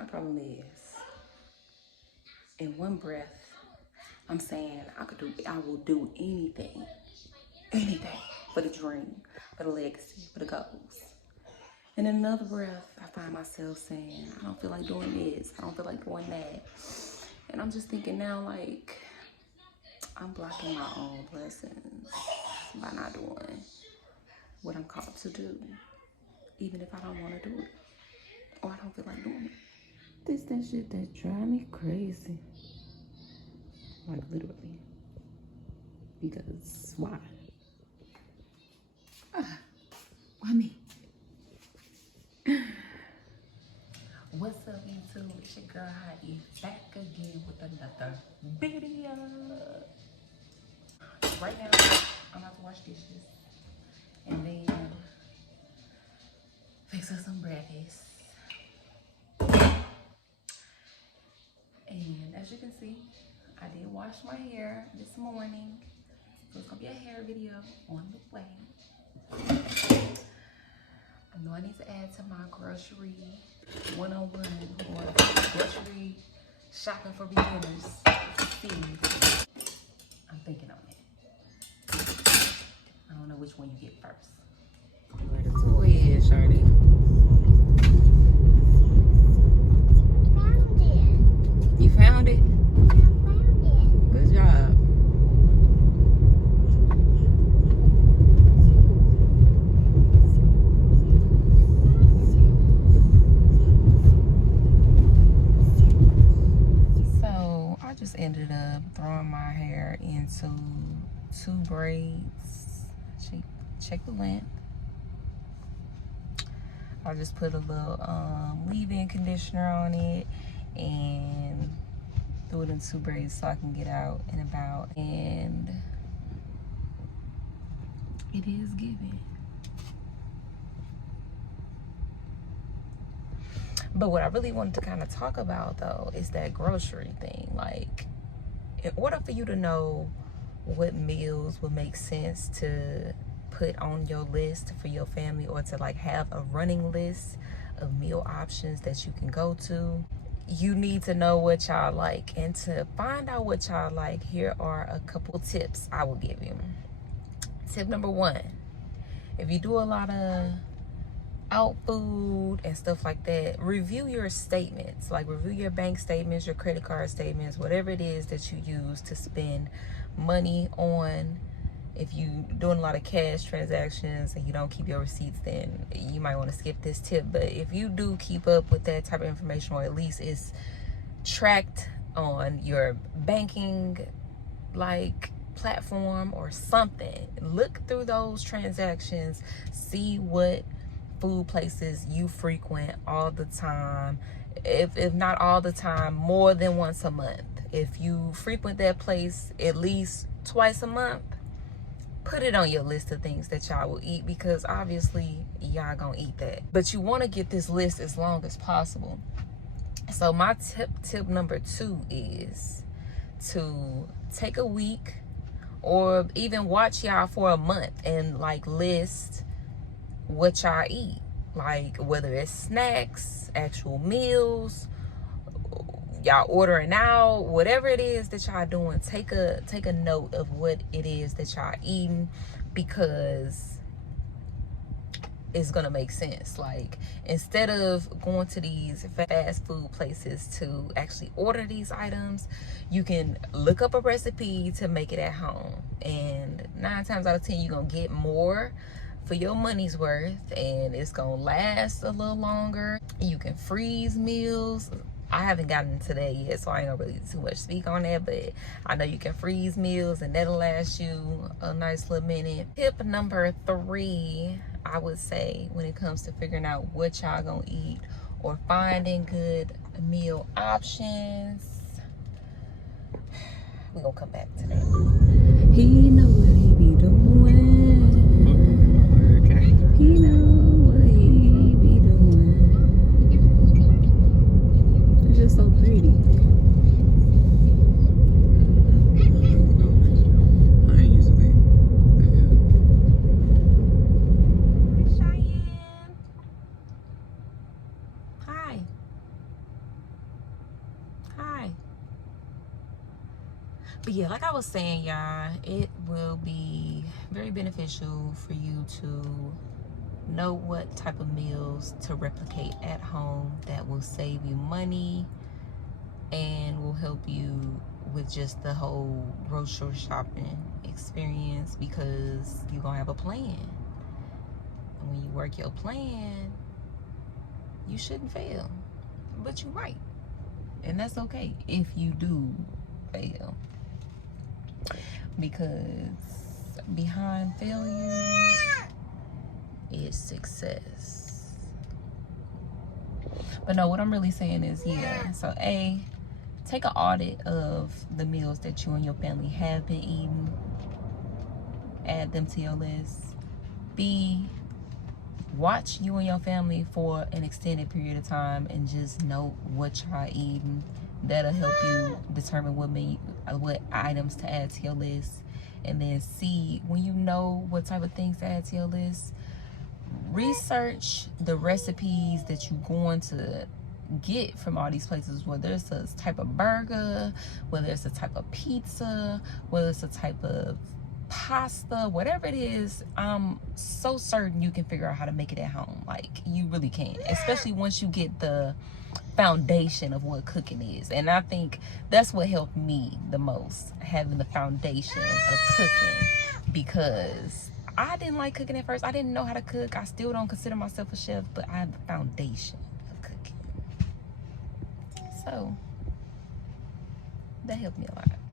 My problem is, in one breath, I'm saying I will do anything for the dream, for the legacy, for the goals. And in another breath, I find myself saying, I don't feel like doing this, I don't feel like doing that. And I'm just thinking now, like, I'm blocking my own blessings by not doing what I'm called to do, even if I don't want to do it, or I don't feel like doing it. This that shit that drive me crazy. Like, literally. Because why? Why me? What's up, YouTube? It's your girl HiiEishh back again with another video. Right now, I'm about to wash dishes and then fix us some breakfast. And as you can see, I did wash my hair this morning, so it's gonna be a hair video on the way. I know I need to add to my grocery 101 or grocery shopping for beginners. See, I'm thinking on it. I don't know which one you get first. Where the toy is, Shawty? Found it. You found it? I found it. Good job. So I just ended up throwing my hair into 2 braids. Check the length. I just put a little leave-in conditioner on it and threw it in 2 braids so I can get out and about. And it is giving. But what I really wanted to kind of talk about though is that grocery thing. Like, in order for you to know what meals would make sense to put on your list for your family, or to like have a running list of meal options that you can go to, you need to know what y'all like. And to find out what y'all like, here are a couple tips I will give you. Tip number 1, if you do a lot of out food and stuff like that, review your statements. Like, review your bank statements, your credit card statements, whatever it is that you use to spend money on. If you doing a lot of cash transactions and you don't keep your receipts, then you might want to skip this tip. But if you do keep up with that type of information, or at least it's tracked on your banking like platform or something, look through those transactions, see what food places you frequent all the time. If not all the time, more than once a month. If you frequent that place at least twice a month, put it on your list of things that y'all will eat, because obviously y'all gonna eat that. But you want to get this list as long as possible. So my tip number 2 is to take a week, or even watch y'all for a month, and like list what y'all eat. Like, whether it's snacks, actual meals, y'all ordering out, whatever it is that y'all doing, take a note of what it is that y'all eating, because it's gonna make sense. Like, instead of going to these fast food places to actually order these items, you can look up a recipe to make it at home, and 9 times out of 10 you're gonna get more for your money's worth, and it's gonna last a little longer. You can freeze meals. I haven't gotten into that yet, so I ain't gonna really too much speak on that, but I know you can freeze meals and that'll last you a nice little minute. Tip number 3, I would say, when it comes to figuring out what y'all gonna eat or finding good meal options, we're gonna come back to that. He know what he be doing. He know what he be doing. It's just so pretty. I ain't used to think. Hi, Cheyenne. Hi. But yeah, like I was saying, y'all, it will be very beneficial for you to know what type of meals to replicate at home that will save you money and will help you with just the whole grocery shopping experience, because you're gonna have a plan. And when you work your plan, you shouldn't fail, but you might, and that's okay if you do fail, because behind failure is success. But no, what I'm really saying is, yeah, so take an audit of the meals that you and your family have been eating, add them to your list. B, watch you and your family for an extended period of time and just note what y'all eating. That'll help you determine what items to add to your list. And then C, when you know what type of things to add to your list, research the recipes that you're going to get from all these places, whether it's a type of burger, whether it's a type of pizza, whether it's a type of pasta, whatever it is. I'm so certain you can figure out how to make it at home. Like, you really can, especially once you get the foundation of what cooking is. And I think that's what helped me the most, having the foundation of cooking, because I didn't like cooking at first. I didn't know how to cook. I still don't consider myself a chef, but I have the foundation of cooking. So that helped me a lot.